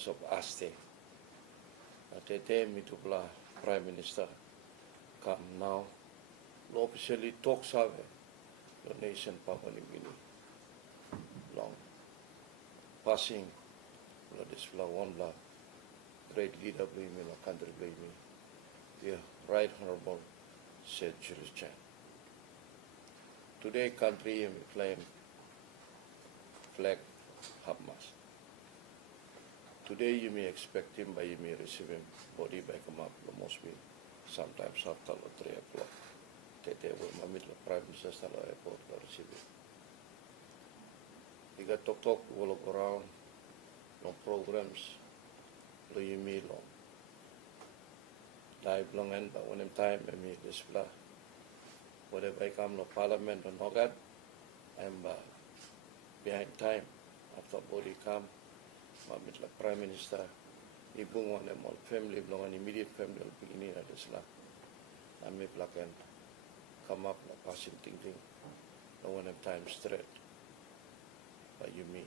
years of Aste. Tete mitupla Prime Minister come now. Lo officially talk save the nation Papua New Guinea. Long passing lo disfla one bla great leader blame me, country blame me. The Right Honorable said Julius Chan. Today country claim flag Hamas. Today you may expect him, but you may receive him body by come up mostly sometimes after 3 o'clock. Tete will mamit la Prime Minister sa la airport la receive him. He got talk will go around long programs lo you may long. Live long end but when time I mean display whatever I come no parliament or no God I'm behind time after body come mamit la Prime Minister ibung one all family long an immediate family will begin at this la I may black and come up la passing thinking no one time straight by you me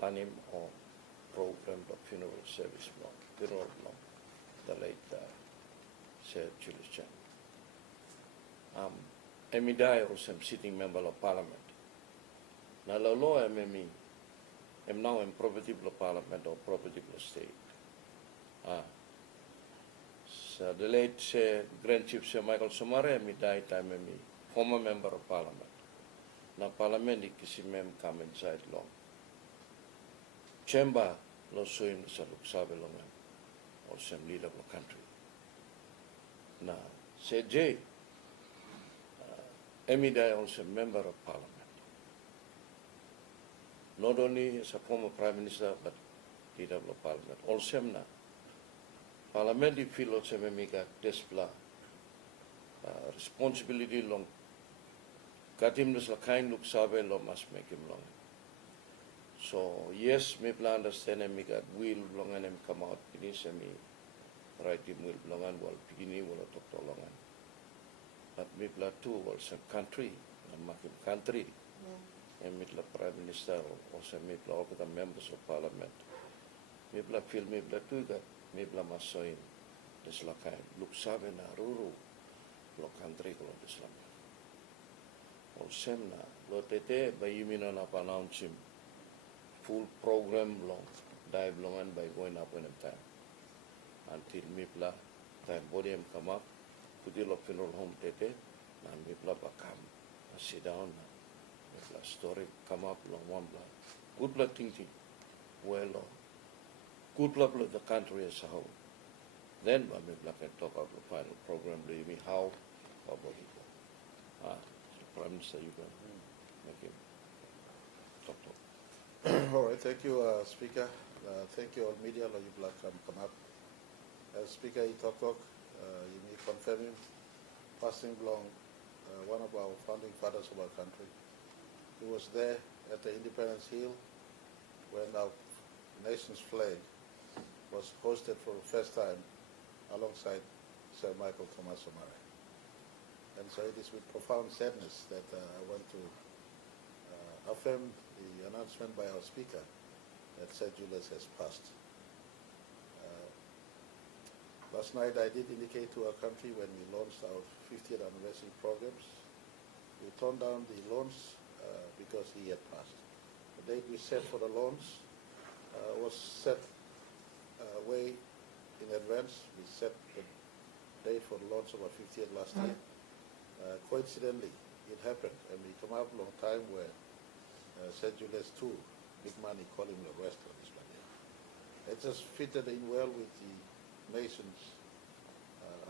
plan him or program the funeral service long the late said Julius Chan. Emidai also am sitting member of parliament. Na law am now in property of parliament or property of state. So the late Grand Chief Sir Michael Somare emidai time former member of parliament. Na parliament ikisi mem come inside long. Chamber lo soim sa luksabe longan or some leader of the country. Na said Jay Emidai also member of parliament. Not only as a former prime minister but leader of the parliament. Also na parliament feel also memiga display responsibility long katim la kain luksabe lo must make him long. So yes, me plan understand me got will longan em come out ini semi right him will longan wal pigini wal tok longan. But me plan too also country, makin country. And me plan prime minister also me plan all the members of parliament. Me plan feel me plan too got me plan masoin des lakai look sabe na ruru lo country ko des lakai. Also na lo tete by yumina na announce him full program long, dive long and by going up in time. Until Mipla, time body come up, put the funeral home tete, and Mipla come, sit down, Mipla story come up long one blood. Good blood thinking, well, good blood the country as a whole. Then Mipla can talk about the final program, me how, about it. The Prime Minister, you can make him talk. All right, thank you, Speaker. Thank you, all media, you black come up. Speaker, you talk, you may confirm him, passing along one of our founding fathers of our country. He was there at the Independence Hill when our nation's flag was hosted for the first time alongside Sir Michael Thomas Somare. And so it is with profound sadness that I want to affirm the announcement by our speaker that Sir Julius has passed. Last night I did indicate to our country when we launched our 50th anniversary programs, we turned down the loans because he had passed. The date we set for the loans was set way in advance. We set the date for the launch of our 50th last year. Coincidentally, it happened, and we come up a long time where St. Julius too, big money calling the rest of this planet. It just fitted in well with the nation's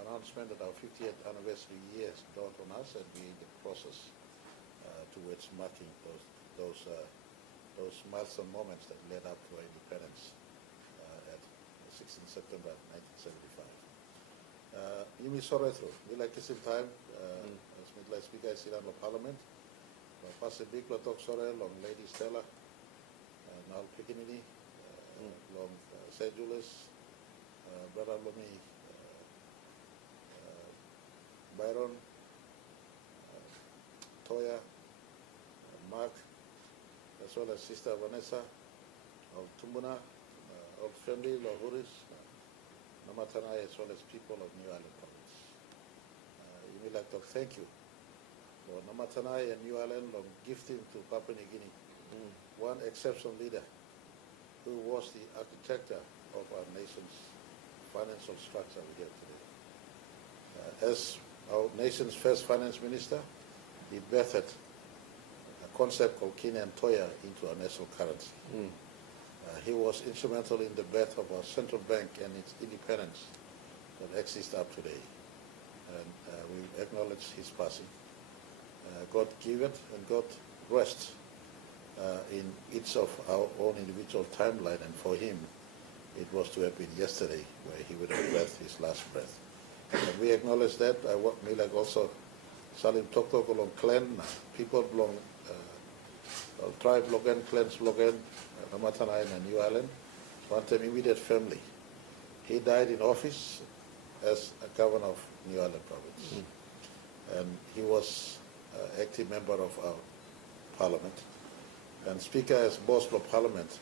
announcement that our 50th anniversary year has dawned on us, and we're in the process towards marking those milestone moments that led up to our independence at 16 September 1975. Yumi Soretro, we like this in time, as Midlife Speaker is in the Parliament. Pass a big lot of sorrow, long Lady Stella, Nal Pikinini, long St. Julius, Brother Lomi, Byron, Toya, Mark, as well as Sister Vanessa, of Tumbuna, of family, Lahuris, Namatanai, as well as people of New Ireland province. We like to thank you for Namatanai and New Ireland of gifting to Papua New Guinea one exceptional leader who was the architect of our nation's financial structure we have today. As our nation's first finance minister, he birthed a concept called Kina and Toya into our national currency. He was instrumental in the birth of our central bank and its independence that exists up today. And we acknowledge his passing. God give it and God rest in each of our own individual timeline, and for him it was to have been yesterday where he would have breathed his last breath. And we acknowledge that. I want me like also Salim Toktok along clan, people belong tribe Logan, clans Logan, Namatanai and New Ireland, one time immediate family. He died in office as a governor of New Ireland province. And he was active member of our parliament. And Speaker as boss of Parliament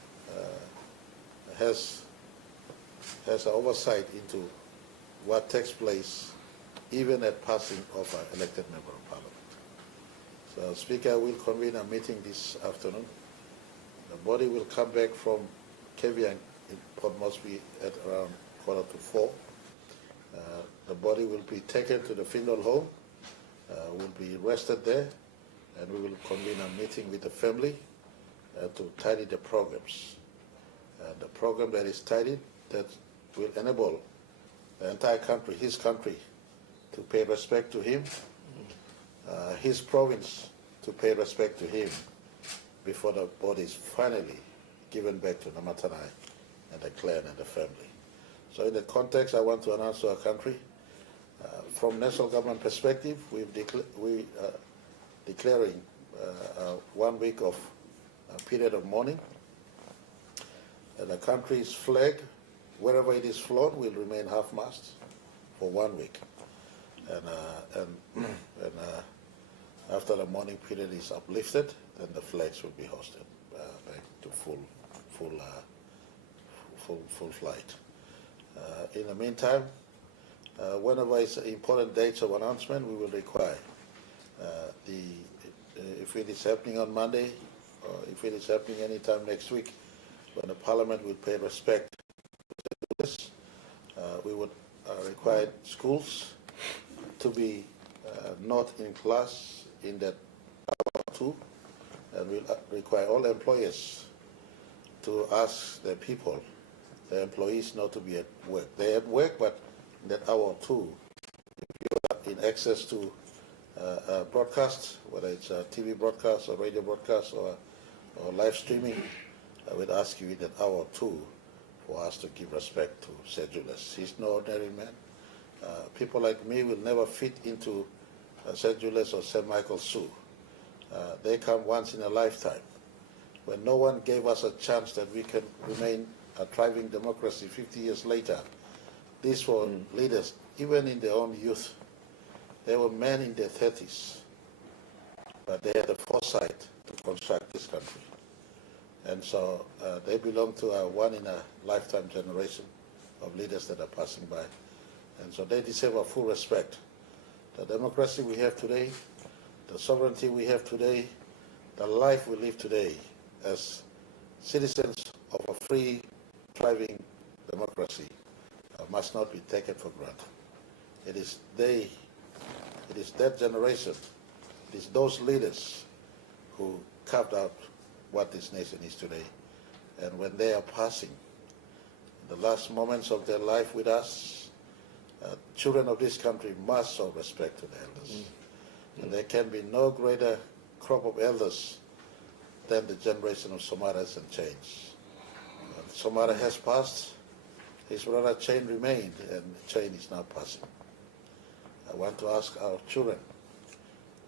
has an oversight into what takes place even at passing of an elected member of Parliament. So Speaker will convene a meeting this afternoon. The body will come back from Keviang in Port Moresby at around 3:45. The body will be taken to the funeral home, will be rested there, and we will convene a meeting with the family to tidy the programs. The program that is tidied, that will enable the entire country, his country, to pay respect to him, his province to pay respect to him before the body is finally given back to Namatanai and the clan and the family. So in that context, I want to announce to our country, from national government perspective, we are declaring 1 week of period of mourning. The country's flag, wherever it is flown, will remain half-mast for 1 week. And after the mourning period is uplifted, then the flags will be hosted back to full flight. In the meantime, whenever it's important dates of announcement, we will require if it is happening on Monday, or if it is happening anytime next week, when the Parliament will pay respect to this, we would require schools to be not in class in that hour two, and we'll require all employers to ask their people, the employees, not to be at work. They're at work, but in that hour two, if you are in access to broadcast, whether it's a TV broadcast or radio broadcast or live streaming, I would ask you in that hour two for us to give respect to Sedulus. He's no ordinary man. People like me will never fit into Sedulus or St. Michael's Zoo. They come once in a lifetime. When no one gave us a chance that we can remain a thriving democracy 50 years later, these were leaders, even in their own youth. They were men in their 30s, but they had the foresight to construct this country. And so they belong to a one-in-a-lifetime generation of leaders that are passing by. And so they deserve our full respect. The democracy we have today, the sovereignty we have today, the life we live today as citizens of a free, thriving democracy must not be taken for granted. It is that generation, it is those leaders who carved out what this nation is today. And when they are passing, in the last moments of their life with us, children of this country must show respect to the elders. And there can be no greater crop of elders than the generation of Somaras and Chains. Somara has passed, his brother Chain remained, and Chain is now passing. I want to ask our children,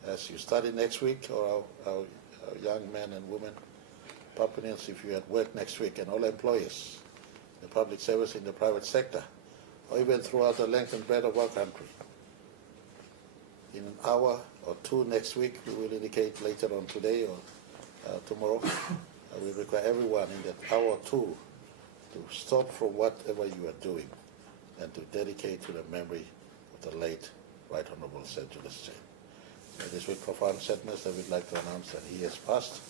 as you study next week, or our young men and women, Papuans, if you're at work next week, and all employees, the public service in the private sector, or even throughout the length and breadth of our country. In an hour or two next week, we will indicate later on today or tomorrow, we require everyone in that hour or two to stop from whatever you are doing and to dedicate to the memory of the late Right Honorable Sir Julius Chain. It is with profound sadness that we'd like to announce that he has passed.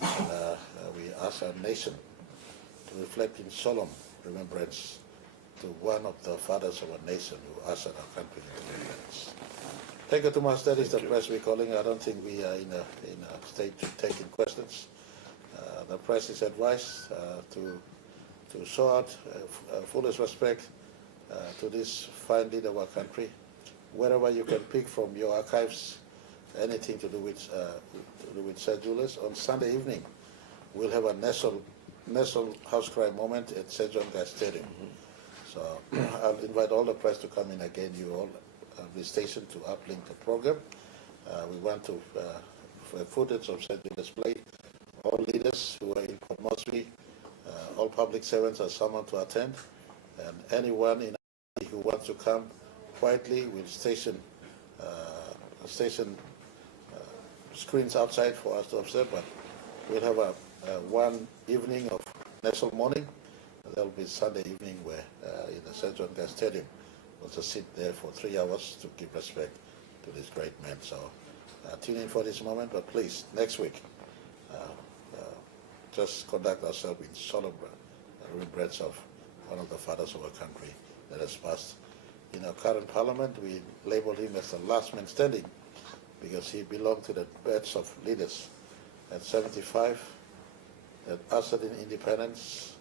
And, we ask our nation to reflect in solemn remembrance to one of the fathers of our nation who ushered our country into independence. Thank you, Tomas. That is the press we're calling. I don't think we are in a state to take in questions. The press is advised to show out fullest respect to this fine leader of our country. Wherever you can pick from your archives anything to do with Sir Julius, on Sunday evening we'll have a national house cry moment at St. John Guy's Stadium. So I'll invite all the press to come in again. You all be stationed to uplink the program. We want to for footage of Sir Julius play. All leaders who are in Port Moresby, all public servants are summoned to attend, and anyone in who wants to come quietly will station screens outside for us to observe. But we'll have a one evening of national mourning. There will be Sunday evening where in the St. John Guy's Stadium we'll just sit there for 3 hours to give respect to this great man. So tune in for this moment, but please, next week, just conduct ourselves in solemn remembrance of one of the fathers of our country that has passed. In our current parliament, we label him as the last man standing because he belonged to the batch of leaders at 75 that ushered in independence,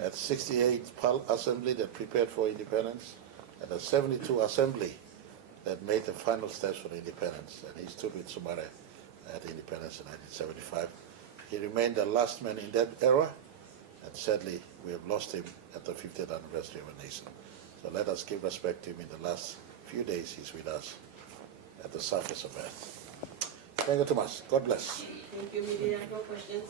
at 68 assembly that prepared for independence, and at 72 assembly that made the final steps for independence. And he stood with Sumare at independence in 1975. He remained the last man in that era, and sadly we have lost him at the 50th anniversary of our nation. So let us give respect to him in the last few days he's with us at the surface of earth. Thank you, Tomas. God bless. Thank you, Media. No questions.